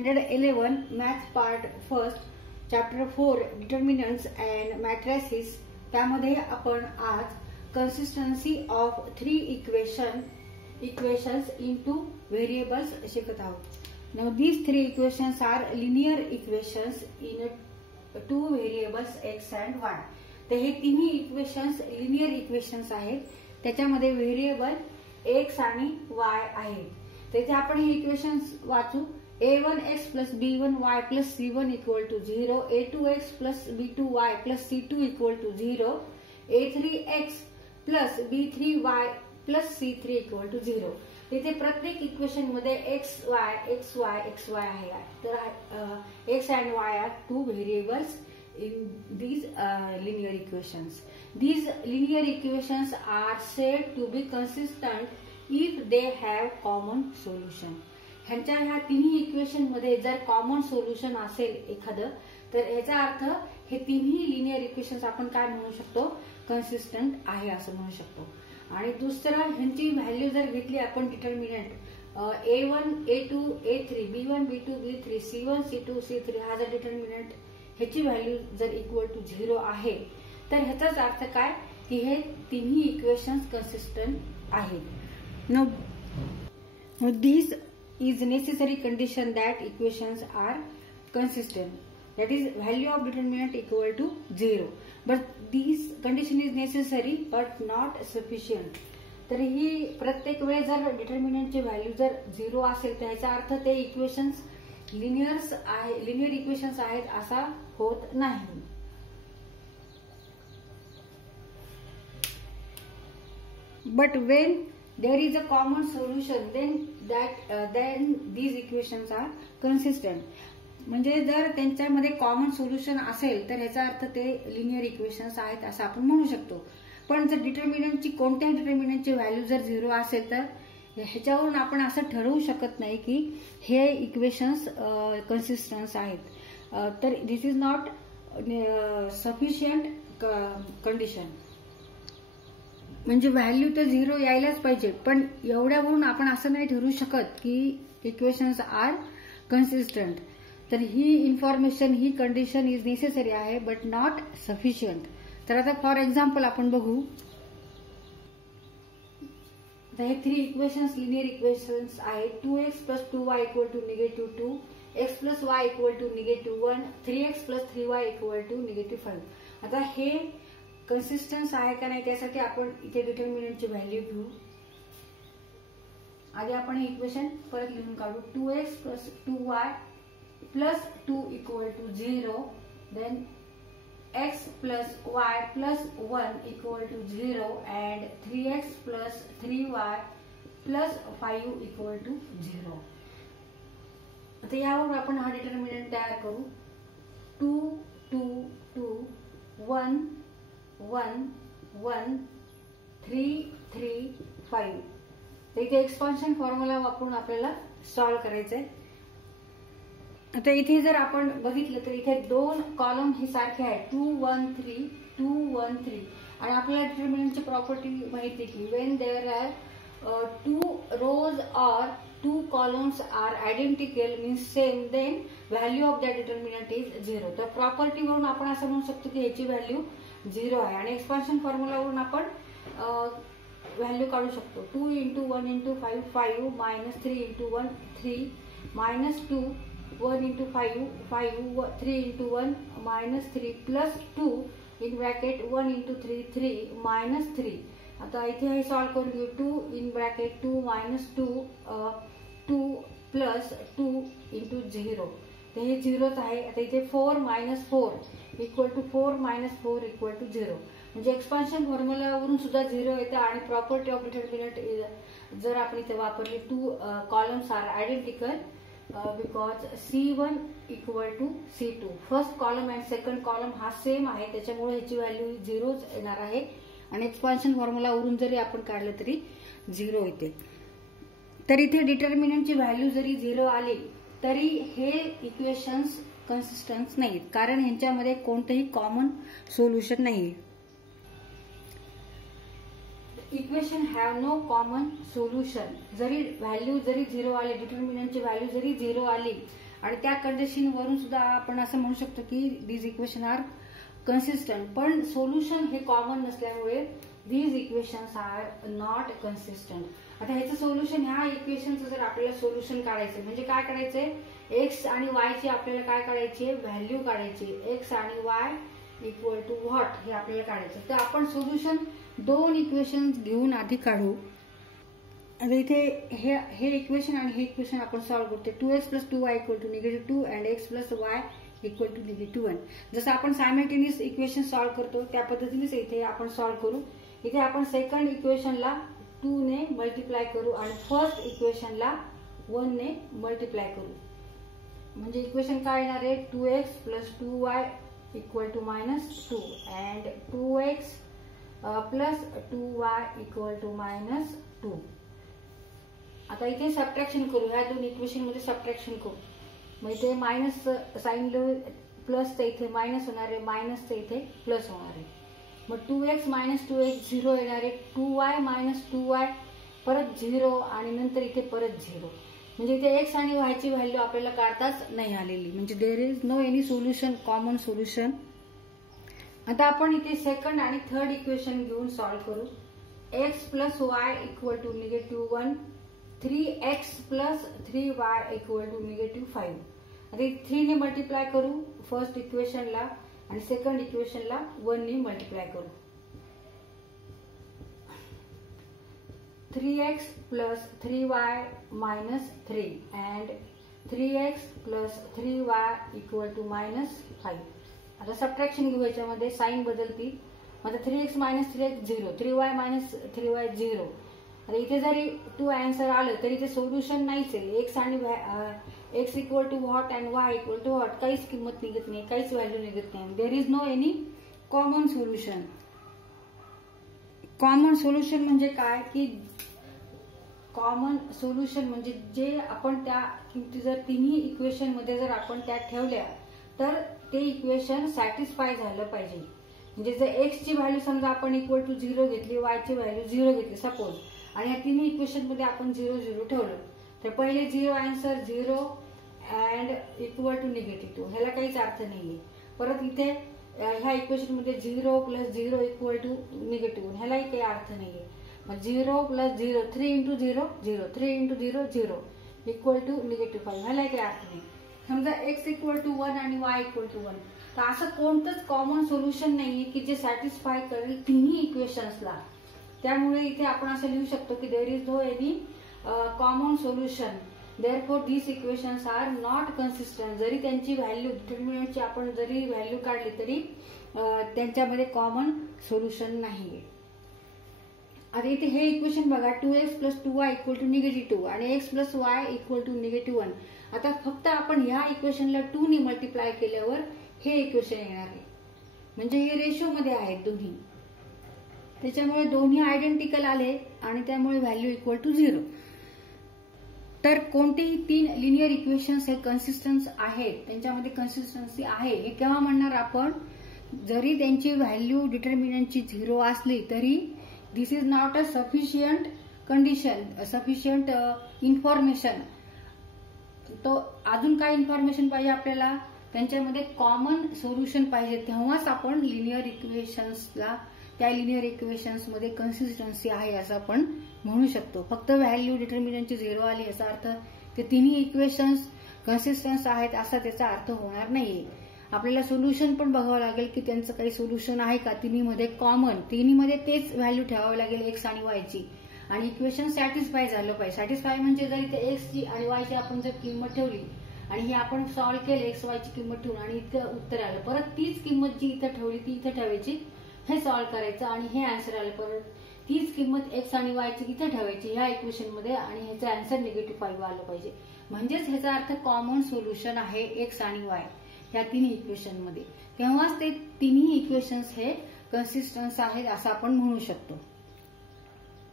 111 Math Part First Chapter 4 Determinants and Matrices. त्यामध्ये आपण आज Consistency of three equations into variables शिकत आहोत. Now these three equations are linear equations in two variables x and y. तर हे तिन्ही equations linear equations आहेत. त्याच्यामध्ये व्हेरिएबल x आणि y आहेत. तिथे आपण हे इक्वेशन्स वाचू. a1x plus b1y plus c1 equal to 0, a2x plus b2y plus c2 equal to 0, a3x plus b3y plus c3 equal to 0. तिथे प्रत्येक इक्वेशन मध्ये xy आहे. तर x and y are two variables in these linear equations. These linear equations are said to be consistent if they have common solution. ह्या तिन्ही equation मध्ये जर common solution असेल एखादं, तर याचा अर्थ हे तिन्ही लिनियर इक्वेशन्स आपण काय म्हणू शकतो, कन्सिस्टंट आहे असं म्हणू शकतो. आणि दुसरं ह्यांची व्हॅल्यू जर घेतली आपण determinant a1 a2 a3 b1 b2 b3 c1 c2 c3 हा जर डिटर्मिनंट ह्याची व्हॅल्यू जर इक्वल टू 0 आहे, तर ह्याचाच अर्थ काय की हे तिन्ही इक्वेशन्स कन्सिस्टंट आहेत. No this is necessary condition that equations are consistent, that is value of determinant equal to 0, but this condition is necessary but not sufficient. तर ही प्रत्येक वेळेस जर डिटर्मिनंटची व्हॅल्यू जर 0 असेल तर ह्याचा अर्थ ते इक्वेशन्स लिनियर इक्वेशन्स आहेत असा होत नाही. But when there is a common solution, then these equations are consistent. म्हणजे जर त्यांच्यामध्ये कॉमन सोल्युशन असेल तर ह्याचा अर्थ ते लिनियर इक्वेशन्स आहेत असं आपण म्हणू शकतो. पण जर डिटर्मिनंटची कोणत्याही डिटर्मिनंटची व्हॅल्यू जर 0 असेल तर ह्याच्यावरून आपण असं ठरवू शकत नाही की हे इक्वेशन्स कन्सिस्टन्स आहेत. तर दिस इज नॉट सफिशियंट कंडिशन. म्हणजे व्हॅल्यू तर 0 यायलाच पाहिजे, पण एवढ्यावरून आपण असं नाही ठरवू शकत की इक्वेशन्स आर कन्सिस्टंट. तर ही इन्फॉर्मेशन, ही कंडिशन इज नेसेसरी आहे बट नॉट सफिशियंट. तर आता फॉर एक्झाम्पल आपण बघू. तर हे 3 इक्वेशन्स लिनियर इक्वेशन्स आहेत. 2x plus 2y equal to -2, x plus y equal to -1, 3x plus 3y equal to -5. आता हे कन्सिस्टन्स आहे का नाही त्यासाठी आपण इथे डिटर्मिनंटची व्हॅल्यू घेऊ. आधी आपण हे इक्वेशन परत लिहून काढू. 2x plus 2y plus 2 equal to 0, then x plus y plus 1 equal to 0 and 3x plus 3y plus 5 equal to 0. आता यावर आपण हा डिटर्मिनंट तयार करू. 2 2 2 1 1 1 3 3 5. तर इथे एक्सपान्शन फॉर्म्युला वापरून आपल्याला सॉल्व्ह करायचंय. आता इथे जर आपण बघितलं तर इथे 2 कॉलम हे सारखे आहेत. 2 1 3 2 1 3. आणि आपल्याला डिटर्मिनंटची प्रॉपर्टी माहिती की when there are 2 rows or 2 columns are identical means same, then value of that determinant is 0. तर प्रॉपर्टी वरून आपण असं म्हणू शकतो की ह्याची व्हॅल्यू 0 आहे. आणि एक्सपान्शन फॉर्म्युलावरून आपण व्हॅल्यू काढू शकतो. 2 × 1 × 5 5 -3 × 1 3 -2 1 × 5 5 3 × 1 -3 plus 2 in bracket 1 × 3 3 -3. आता इथे हे सॉल्व्ह करून घेऊ. 2 in bracket 2 -2 2 plus 2 × 0. तर हे 0च आहे. आता इथे 4 - 4 equal to 4 - 4 equal to 0. म्हणजे एक्सपान्शन फॉर्म्युलावरून सुद्धा 0 येते. आणि प्रॉपर्टी ऑफ डिटर्मिनंट जर आपण इथे वापरली 2 columns are identical because C1 equal to C2. First column and second column हा सेम आहे, त्याच्यामुळे ह्याची व्हॅल्यू 0च येणार आहे. आणि एक्सपान्शन फॉर्म्युलावरून जरी आपण काढलं तरी 0 येते. तर इथे डिटर्मिनंटची व्हॅल्यू जरी 0 आली तरी हे इक्वेशन्स कन्सिस्टन्स नाहीत, कारण ह्यांच्यामध्ये कोणतेही कॉमन सोल्युशन नाही. Equation have no common solution. जरी व्हॅल्यू जरी 0 आली, डिटर्मिनंटची व्हॅल्यू जरी 0 आली आणि त्या कंडिशन वरून सुद्धा आपण असं म्हणू शकतो की दीज इक्वेशन आर कन्सिस्टंट. पण सोल्युशन हे कॉमन नसल्यामुळे these equations are not consistent. आता ह्याचं सोल्युशन, ह्या इक्वेशनचं जर आपल्याला सोल्युशन काढायचं म्हणजे काय करायचंय, एक्स आणि वाय ची आपल्याला काय काढायची, व्हॅल्यू काढायची. एक्स आणि वाय इक्वल टू व्हॉट हे आपल्याला काढायचं. तर आपण सोल्युशन दोन इक्वेशन घेऊन आधी काढू. आता इथे हे इक्वेशन आणि हे इक्वेशन आपण सॉल्व्ह करतो. 2x + 2y = -2 and x + y = -1. जसं आपण सायमल्टेनियस इक्वेशन सॉल्व्ह करतो त्या पद्धतीनेच इथे आपण सॉल्व्ह करू. इथे आपण सेकंड इक्वेशनला 2 ने मल्टिप्लाय करू आणि फर्स्ट इक्वेशनला 1 ने मल्टिप्लाय करू. म्हणजे इक्वेशन काय येणार आहे, 2x + 2y = -2 and 2x + 2y = -2. आता इथे सबट्रॅक्शन करू, ह्या दोन इक्वेशन मध्ये सबट्रॅक्शन करू. मग इथे मायनस साइन प्लस तर इथे मायनस होणार आहे, मायनस तर इथे प्लस होणार आहे. मग 2x - 2x 0 येणार आहे. 2y - 2y परत 0 आणि नंतर इथे परत 0. म्हणजे इथे x आणि y ची व्हॅल्यू आपल्याला काढताच नाही आलेली. म्हणजे there is no any solution, common solution. आता आपण इथे सेकंड आणि थर्ड इक्वेशन घेऊन सॉल्व्ह करू. x + y = -1, 3x + 3y = -5. आता 3 ने मल्टिप्लाय करू फर्स्ट इक्वेशनला आणि सेकंड इक्वेशनला 1 ने मल्टिप्लाय करू. 3x + 3y - 3 and 3x + 3y = -5. आता सबट्रॅक्शन घेऊ, याच्यामध्ये साइन बदलतील. आता 3x - 3x 0, 3y - 3y 0. आता इथे जरी 2 आन्सर आलं तरी ते सोल्युशन नाहीच आहे. एक्स आणि x equal to what and y equal to what काहीच किंमत निघत नाही, काहीच व्हॅल्यू निघत नाही. There is no any common solution. Common solution म्हणजे काय की कॉमन सोल्युशन म्हणजे जे आपण त्या किमती जर तिन्ही इक्वेशन मध्ये जर आपण त्या ठेवल्या तर ते इक्वेशन सॅटिस्फाय झालं पाहिजे. म्हणजे जर एक्स ची व्हॅल्यू समजा आपण इक्वल टू 0 घेतली, वाय ची व्हॅल्यू 0 घेतली सपोज, आणि या तिन्ही इक्वेशन मध्ये आपण 0 0 ठेवलं तर पहिले 0 आन्सर 0 अँड इक्वल टू -2. ह्याला काहीच अर्थ नाहीये. परत इथे ह्या इक्वेशन मध्ये 0 + 0 इक्वल टू -1, ह्यालाही काही अर्थ नाहीये. मग 0 + 0, 3 × 0 0, 3 × 0 0 इक्वल टू -5, ह्यालाही काही अर्थ नाही. समजा x = 1 आणि y = 1, तर असं कोणतंच कॉमन सोल्युशन नाहीये की जे सॅटिस्फाय करेल तिन्ही इक्वेशन्सला. त्यामुळे इथे आपण असं लिहू शकतो की there is no any common solution. Therefore these equations are not consistent. जरी त्यांची व्हॅल्यू डिटर्मिनंटची आपण जरी व्हॅल्यू काढली तरी त्यांच्यामध्ये कॉमन सोल्युशन नाहीये. आता इथे हे इक्वेशन बघा, 2x + 2y = -2 आणि x + y = -1. आता फक्त आपण ह्या इक्वेशनला 2 ने मल्टिप्लाय केल्यावर हे इक्वेशन येणार आहे. म्हणजे हे रेशो मध्ये आहेत दोन्ही, त्याच्यामुळे दोन्ही आयडेंटिकल आले आणि त्यामुळे व्हॅल्यू इक्वल टू 0. तर कोणतेही 3 लिनियर इक्वेशन्स हे कन्सिस्टन्स आहेत, त्यांच्यामध्ये कन्सिस्टन्सी आहे हे केव्हा म्हणणार आपण, जरी त्यांची व्हॅल्यू डिटर्मिनंटची 0 असली तरी this is not a sufficient condition, sufficient information. तो अजून काय इन्फॉर्मेशन पाहिजे आपल्याला, त्यांच्यामध्ये कॉमन सोल्युशन पाहिजे, तेव्हाच आपण लिनियर इक्वेशन्सला त्या लिनियर इक्वेशन्स मध्ये कन्सिस्टन्सी आहे असं आपण म्हणू शकतो. फक्त व्हॅल्यू डिटर्मिनंटची 0 आली याचा अर्थ ते तिन्ही इक्वेशन्स कन्सिस्टन्स आहेत असा त्याचा अर्थ होणार नाहीये. आपल्याला सोल्युशन पण बघावं लागेल की त्यांचं काही सोल्युशन आहे का तिन्हीमध्ये कॉमन, तिन्हीमध्ये तेच व्हॅल्यू ठेवावी लागेल एक्स आणि वाय ची, आणि इक्वेशन सॅटिस्फाय झालं पाहिजे. सॅटिस्फाय म्हणजे जर इथे एक्स ची आणि वाय ची आपण जर किंमत ठेवली आणि ही आपण सॉल्व्ह केली एक्स वाय ची किंमत ठेवून आणि इथं उत्तर आलं, परत तीच किंमत जी इथं ठेवली ती इथं ठेवायची, हे सॉल्व्ह करायचं आणि हे आन्सर आलं, परत तीच किंमत एक्स आणि वाय ची इथं ठेवायची ह्या इक्वेशन मध्ये आणि ह्याचं आन्सर -5 आलं पाहिजे. म्हणजेच ह्याचा अर्थ कॉमन सोल्युशन आहे एक्स आणि वाय या तिन्ही इक्वेशन मध्ये, तेव्हाच ते तिन्ही इक्वेशन्स हे कन्सिस्टन्स आहेत असं आपण म्हणू शकतो.